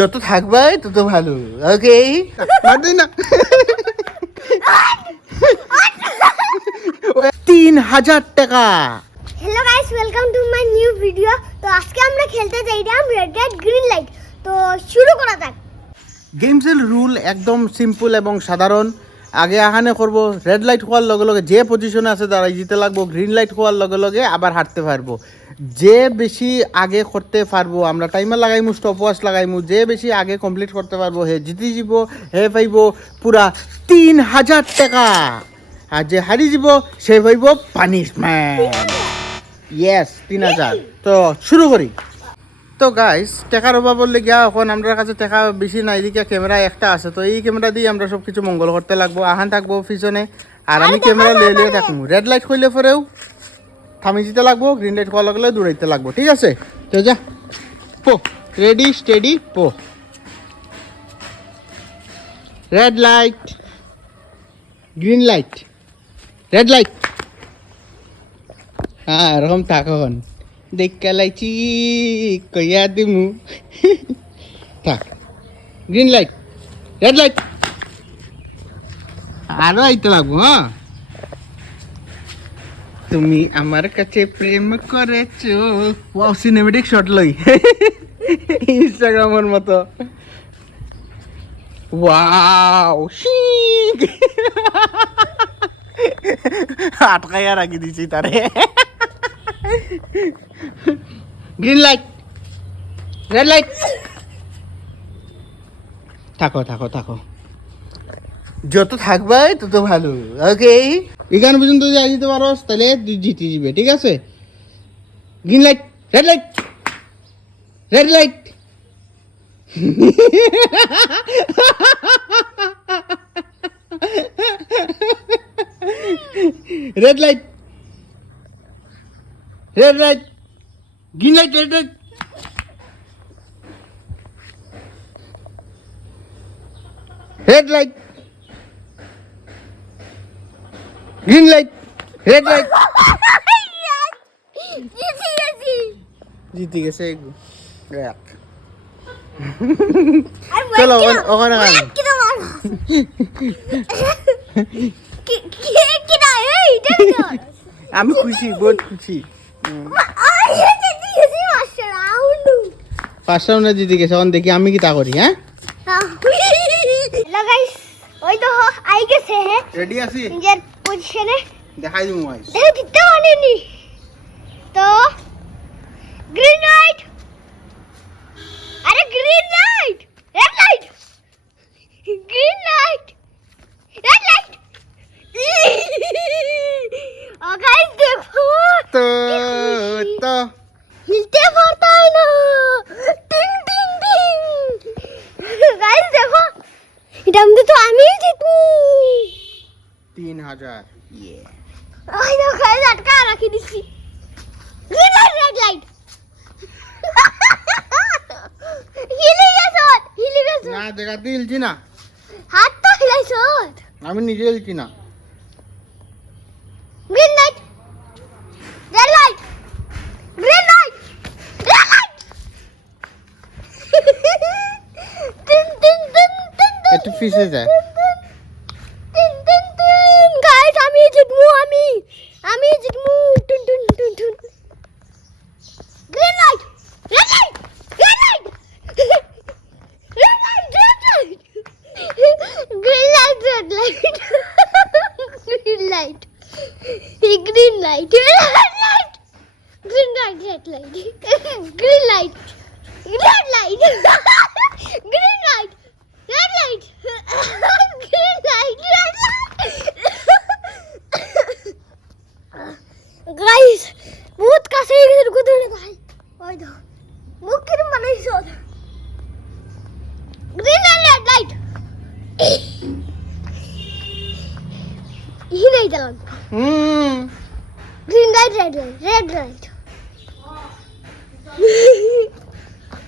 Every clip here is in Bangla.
যত থাকবে তত ভালো। ওকে না 3000 টাকা। Hello guys, welcome to my new video. তো আজকে আমরা খেলতে যাইলাম রেড লাইট গ্রিন লাইট। তো শুরু করা যাক। গেমসের রুল একদম সিম্পল এবং সাধারণ। আগে এখানে করব রেড লাইট হওয়ার লগে লগে যে পজিশনে আছে দাঁড়াই যেতে লাগবো, গ্রিন লাইট হওয়ার লগে লগে আবার হাঁটতে পারবো। যে বেশি আগে করতে পারবো আমরা টাইমার লাগাইমু, স্টপ ওয়াচ লাগাইমু, যে বেশি আগে কমপ্লিট করতে পারবো হে জিতে যাব, হে পাইব পুরা 3000 টাকা। আর যে হারি যাব সে পাইব পানিশমেন্ট। ইয়েস 3000। তো শুরু করি। তো গাইস টাকার অভাব বললে গিয়া এখন আমরা কাছে টাকা বেশি নাই, দিকে ক্যামেরা একটা আছে, তো এই ক্যামেরা দিয়ে আমরা সব কিছু মঙ্গল করতে লাগবো। আহান থাকবো পিছনে আর আমি ক্যামেরা লিয়ে থাকবো। রেড লাইট করলে পরেও থামি দিতে লাগবো, গ্রিন লাইট করা লাগলে দৌড়াইতে লাগবো, ঠিক আছে? তো যা পো, রেডি স্টেডি পো। Red light, green light, red light. হ্যাঁ এরকম থাকুন, দেখা লাইছি কইয়া দিমু। থাক, গ্রিন লাইট, রেড লাইট, আরো আইতে লাগবো। হ্যাঁ, তুমি আমার কাছে প্রেম করেছো। ওয়াও, সিনেমেটিক শট লই ইনস্টাগ্রামের মতো। ওয়াও শিক আটকাইয়া রাখি দিছি তারে। Green light, red light. থাকো থাকো থাকো, যত থাকবে তত ভালো। ওকে, এখানে পর্যন্ত যদি আসতে পারো তাহলে জিতে যাবে, ঠিক আছে? Green light, red light, red light. Red light, red light, green light, red light. Red light, green light, red light. জিতে গেছে। চলো ওখানে আমি খুশি, বহুত খুশি। 5 রাউন্ডে জিতে গেছে। এখন দেখি আমি কি তা করি। হ্যাঁ ওই তো আই গেছে। হ্যাঁ রেডি আছি, নিজের পজিশনে দেখাই দিমু গাইস। দেখো দিতে পারেনি তো। গ্রিন লাইট, আরে green light, red light, green light, red light. ও গাইস দেখো তো তো হিলতে পারতা না। টিং টিং টিং। গাইস দেখো, এটা তো আমি জিতবো। 3000। ইয়ে ওই দেখো গাইস আটকা রাখি দিছি। Green light, red light. Hili গেছ না দেখা দিলছি না, হাত তো হিলাইছ। আমি নিজে দিলছি না। Green light, red light, green light, red light. তিন তিন তিন তিন একটু পিছে যায়। তিন তিন তিন। গাইস আমি জিতবো, আমি জিতবো। টুন টুন টুন টুন। Green light, red light, red light, red light, red light, green light, red light, green light, green light, red light, green light, red light, green light, red light, green light, red light, green light, red light. Guys বহুত কাছে গেছে গুদুরে ভাই। ওই তো মুখ কিরম বানাইছ। Green light, red light. হিলাই দিলাম। Green light, red light, red light.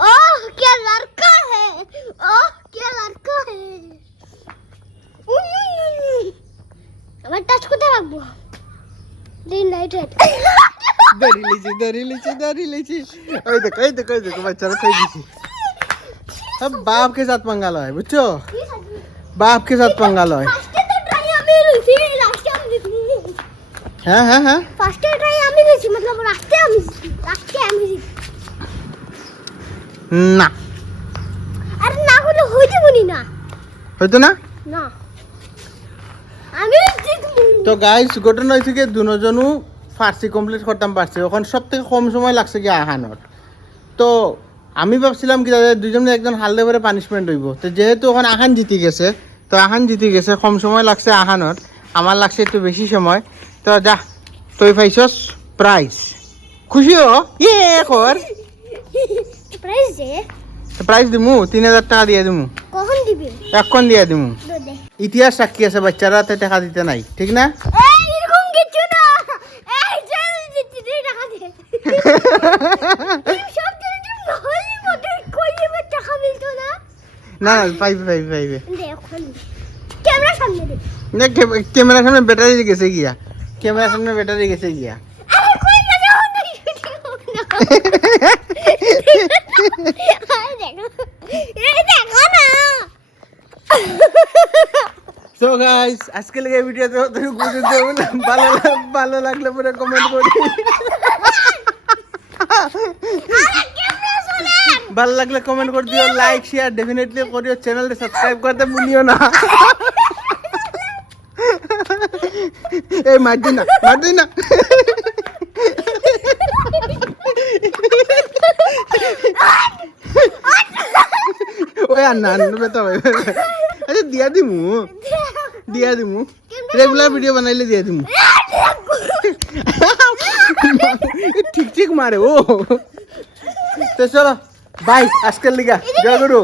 ओह क्या लड़का है, ओह क्या लड़का है। আমার টাচ করতে রাখবো। Green light, red. ধরি লিছি। ওই দেখো বাচ্চারা খাই দিছি। सब बाप के साथ पंगा लो है बुझছো बाप के साथ पंगा लो है ফার্স্টে তো ট্রাই আমি লইছি লাস্টে আমি দিছি হ্যাঁ হ্যাঁ হ্যাঁ ফার্স্টে ট্রাই আমি লইছি मतलब লাস্টে আমি দিছি না আরে না হলে হইতে বলি না হয়তো না না আমি জিতবো তো গাইস ঘটনা হয়েছে কি দুজনও ফার্সি কমপ্লিট করতাম পারছি এখন সব থেকে কম সময় লাগছে কি আহানোর তো আমি ভাবছিলাম কি দাদা দুজনে একজন হালদে করে পানিশমেন্ট হইব তো যেহেতু এখন আহান জিতে গেছে তো আহান জিতে গেছে কম সময় লাগছে আহানোর আমার লাগছে একটু বেশি সময় তো যা তুই পাইছস প্রাইজ খুশি হো ইয়ে কর প্রাইস দে প্রাইজ দিমু 3000 টাকা দিয়ে দিমু কখন দিবি এখন দিয়ে দিমু দে ইতিহাস সাক্ষী আছে বাচ্চারা তে টাকা দিতে নাই ঠিক না এই এরকম কিছু না এই চল দিতে দে টাকা দে সব দিন নহলি মতে কইলে টাকা মিলতো না না পাইবে দে এখন ক্যামেরা সামনে দে না ক্যামেরার সামনে ব্যাটারি গেছে গিয়া ক্যামেরার সামনে ব্যাটারি গেছে গিয়া আরে কই গেছে ও না এই দেখো না সো গাইস আজকে লাগে ভিডিওতে ভালো লাগলে পরে কমেন্ট করি ভালো লাগলে কমেন্ট করে দিও লাইক শেয়ার ডেফিনেটলি করিও চ্যানেলটা সাবস্ক্রাইব করতে ভুলিও না এই মারদি না ওই আর না বেতা আচ্ছা দিয়া দিমু রেগুলার ভিডিও বানাইলে দিয়া দিমু ঠিক মারে ও তো চলো বাই আজকের লিগা জয় গুরু